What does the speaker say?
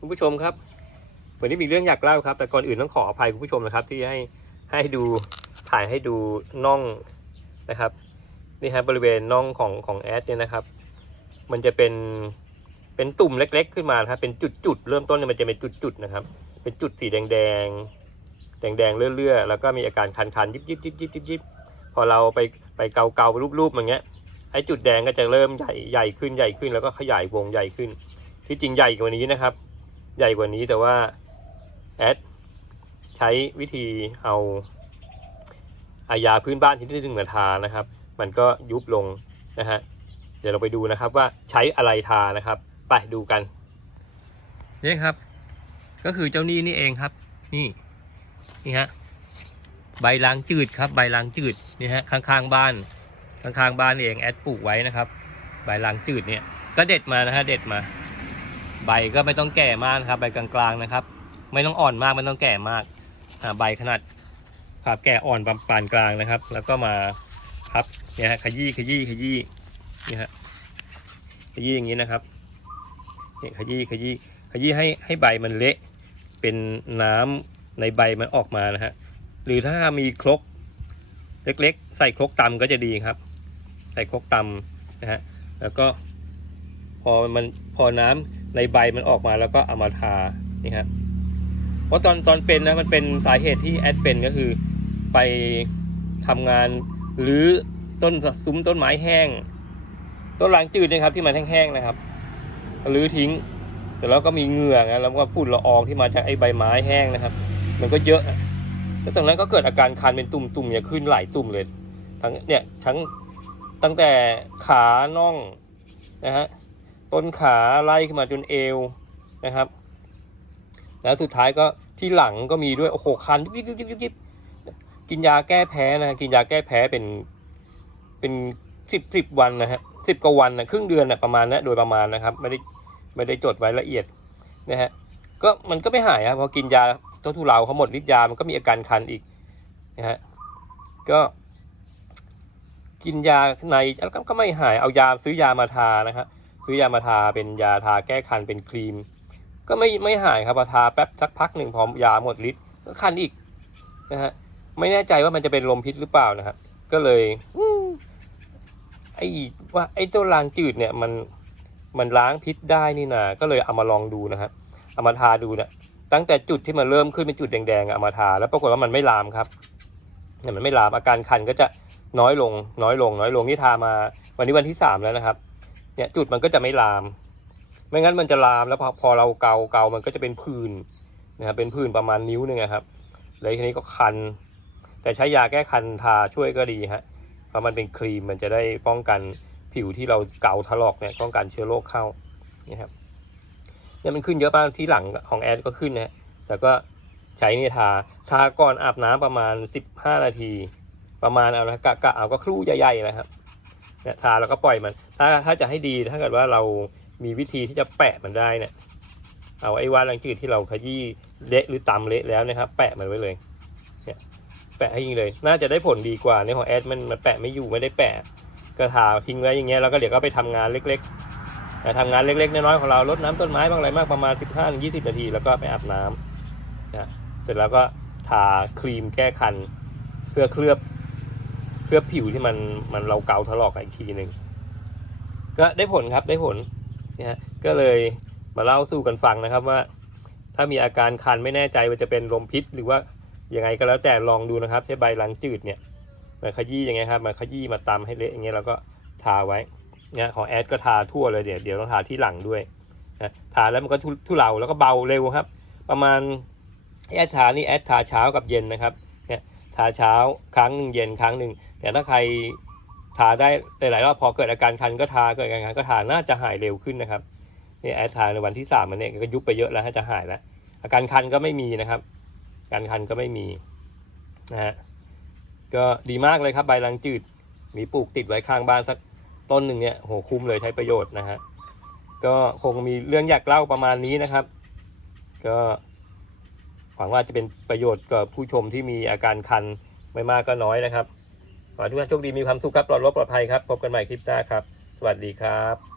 คุณผู้ชมครับ วันนี้มีเรื่องอยากเล่าครับ แต่ก่อนอื่นต้องขออภัยคุณผู้ชมนะครับ ที่ให้ให้ดูถ่ายให้ดูน่องนะครับนี่ครับบริเวณน่องของของแอสเนี่ยนะครับ มันจะเป็นเป็นตุ่มเล็ก ๆ ขึ้นมาครับเป็นจุดๆเริ่มต้นเนี่ยมันจะเป็นจุดๆนะครับ เป็นจุดสีแดงๆแดงๆเลื่อยๆแล้วก็มีอาการคันๆยิบยิบยิบยิบยิบยิบพอเราไปไปเกาเกาๆรูปๆอย่างเงี้ยไอ้จุดแดงก็จะเริ่มใหญ่ใหญ่ขึ้นใหญ่ขึ้นแล้วก็ขยายวงใหญ่ขึ้น ที่จริงใหญ่กว่านี้นะครับ ใหญ่กว่านี้แต่ว่าแอดใช้วิธีเอาอายาพื้นบ้านที่ที่ดึงมาทานะครับ มันก็ยุบลงนะฮะเดี๋ยวเราไปดูนะครับว่าใช้อะไรทานะครับ ไปดูกันนี่ครับ ก็คือเจ้านี่นี่เองครับ นี่นี่ฮะใบลางจืดครับใบลางจืดนี่ฮะข้างๆบ้านข้างๆบ้านเองแอดปลูกไว้นะครับ ใบลางจืดเนี่ยก็เด็ดมานะฮะเด็ดมา ใบก็ไม่ต้องแก่มากครับ ใบกลางๆนะครับ ไม่ต้องอ่อนมากไม่ต้องแก่มากาใบขนาดครับแก่อ่อนปานกลางนะครับ แล้วก็มาพับเนี่ยฮะขยี้ขยี้ขยี้นี่ฮะขยี้อย่างนี้นะครับเนี่ยขยี้ขยี้ขยี้ให้ให้ใบมันเละเป็นน้ำในใบมันออกมานะฮะหรือถ้ามีครกเล็กๆ ใส่ครกตำก็จะดีครับ ใส่ครกตำนะฮะแล้วก็ พอมันพอน้ำในใบมันออกมาแล้วก็เอามาทานี่ครับเพราะตอนตอนเป็นนะมันเป็นสาเหตุที่แอดเป็นก็คือ ไปทำงานหรือต้นซุ้มต้นไม้แห้ง ต้นหลังจืดนะครับที่มันแห้งๆนะครับหรือทิ้ง แต่แล้วก็มีเหงื่อนะแล้วก็ฝุ่นละอองที่มาจากไอ้ใบไม้แห้งนะครับ มันก็เยอะนะแล้วจากนั้นก็เกิดอาการคันเป็นตุ่มๆเนี่ยขึ้นหลายตุ่มเลย ทั้งเนี่ยทั้งตั้งแต่ขาน่องนะฮะ ต้นขาไล่ขึ้นมาจนเอวนะครับ แล้วสุดท้ายก็ที่หลังก็มีด้วยโอ้โหคันยิบยิบยิบยิบยิบกินยาแก้แพ้นะกินยาแก้แพ้เป็นเป็นสิบสิบวันนะฮะสิบกว่าวันนะครึ่งเดือนนะประมาณนะโดยประมาณนะครับ ไม่ได้ไม่ได้จดไว้ละเอียดนะฮะก็มันก็ไม่หายครับพอกินยาตัวทุเลาเขาหมดฤทธิ์ยามันก็มีอาการคันอีกนะฮะก็กินยาในแล้วก็ไม่หายเอายาซื้อยามาทานะครับ ซื้อยามาทาเป็นยาทาแก้คันเป็นครีม ก็ไม่ไม่หายครับพอทาแป๊บสักพักหนึ่งพอยาหมดฤทธิ์ก็คันอีกนะฮะไม่แน่ใจว่ามันจะเป็นลมพิษหรือเปล่านะครับก็เลยอืมไอ้ว่าไอ้เจ้าลางจืดเนี่ยมันมันล้างพิษได้นี่นาก็เลยเอามาลองดูนะครับเอามาทาดูนะตั้งแต่จุดที่มันเริ่มขึ้นเป็นจุดแดงๆเอามาทาแล้วปรากฏว่ามันไม่ลามครับเนี่ยมันไม่ลามอาการคันก็จะน้อยลงน้อยลง น้อยลงนี่ทามา วันนี้วันที่สามแล้วนะครับ เนี่ยจุดมันก็จะไม่ลาม ไม่งั้นมันจะลามแล้วพอพอเราเกาเกามันก็จะเป็นผื่นนะครับเป็นผื่นประมาณนิ้วหนึงครับแล้วทีนี้ก็คัน แต่ใช้ยาแก้คันทาช่วยก็ดีฮะเพราะมันเป็นครีมมันจะได้ป้องกันผิวที่เราเกาถลอกเนี่ยป้องกันเชื้อโรคเข้านี่ครับเนี่ยมันขึ้นเยอะมากที่หลังของแอดก็ขึ้นนะแต่ก็ใช้เนี่ยทาทาก่อนอาบน้ำประมาณ 15 นาที ประมาณเอาละกะกะเอาก็ครู่ใหญ่ๆนะครับ เนี่ยทาแล้วก็ปล่อยมัน ถ้าถ้าจะให้ดีถ้าเกิดว่าเรามีวิธีที่จะแปะมันได้เนี่ยเอาไอ้ว่านลังจืดที่เราขยี้เละหรือตำเละแล้วนะครับ แปะมันไว้เลยเนี่ยแปะให้ยิงเลย น่าจะได้ผลดีกว่าในของแอดมันมันแปะไม่อยู่ไม่ได้แปะก็ทาทิ้งไว้อย่างเงี้ยแล้วก็เดี๋ยวก็ไปทำงานเล็กๆแต่ทำงานเล็กๆน้อยๆของเรารดน้ำต้นไม้บ้างอะไรมากประมาณ 15-20 นาที แล้วก็ไปอาบน้ำนะเสร็จแล้วก็ทาครีมแก้คันเพื่อเคลือบ เคลือผิวที่มันมันเราเกาถลอกอีกทีหนึ่งก็ได้ผลครับได้ผลนะฮะก็เลยมาเล่าสู่กันฟังนะครับว่า ถ้ามีอาการคันไม่แน่ใจว่าจะเป็นลมพิษ หรือว่ายังไงก็แล้วแต่ลองดูนะครับ ใช้ใบลังจืดเนี่ยมาขยี้ย่างเงี้ยครับมาขยี้มาตำให้เละอย่างเงี้ยแล้วก็ทาไว้เนี่ยของแอดก็ทาทั่วเลยเดี๋ยวเดี๋ยวต้องทาที่หลังด้วยนะทาแล้วมันก็ทุเลาแล้วก็เบาเร็วครับ ประมาณแอดทานี่แอดทาเช้ากับเย็นนะครับ ทาเช้าครั้งหนึ่งเย็นครั้งหนึ่งแต่ถ้าใครทาได้หลายๆรอบพอเกิดอาการคันก็ทาเกิดอาการคันก็ทาน่าจะหายเร็วขึ้นนะครับนี่แอดทาในวันที่สามมันเนี่ยก็ยุบไปเยอะแล้วจะหายแล้วอาการคันก็ไม่มีนะครับาการคันก็ไม่มีนะฮะก็ดีมากเลยครับใบลังจืดมีปลูกติดไว้ข้างบ้านสักต้นหนึ่งเนี่ยโหคุ้มเลยใช้ประโยชน์นะฮะก็คงมีเรื่องอยากเล่าประมาณนี้นะครับ ก็ หวังว่าจะเป็นประโยชน์กับผู้ชมที่มีอาการคันไม่มากก็น้อยนะครับ ขอให้ทุกท่านโชคดีมีความสุขครับปลอดรถปลอดภัยครับ พบกันใหม่คลิปหน้าครับ สวัสดีครับ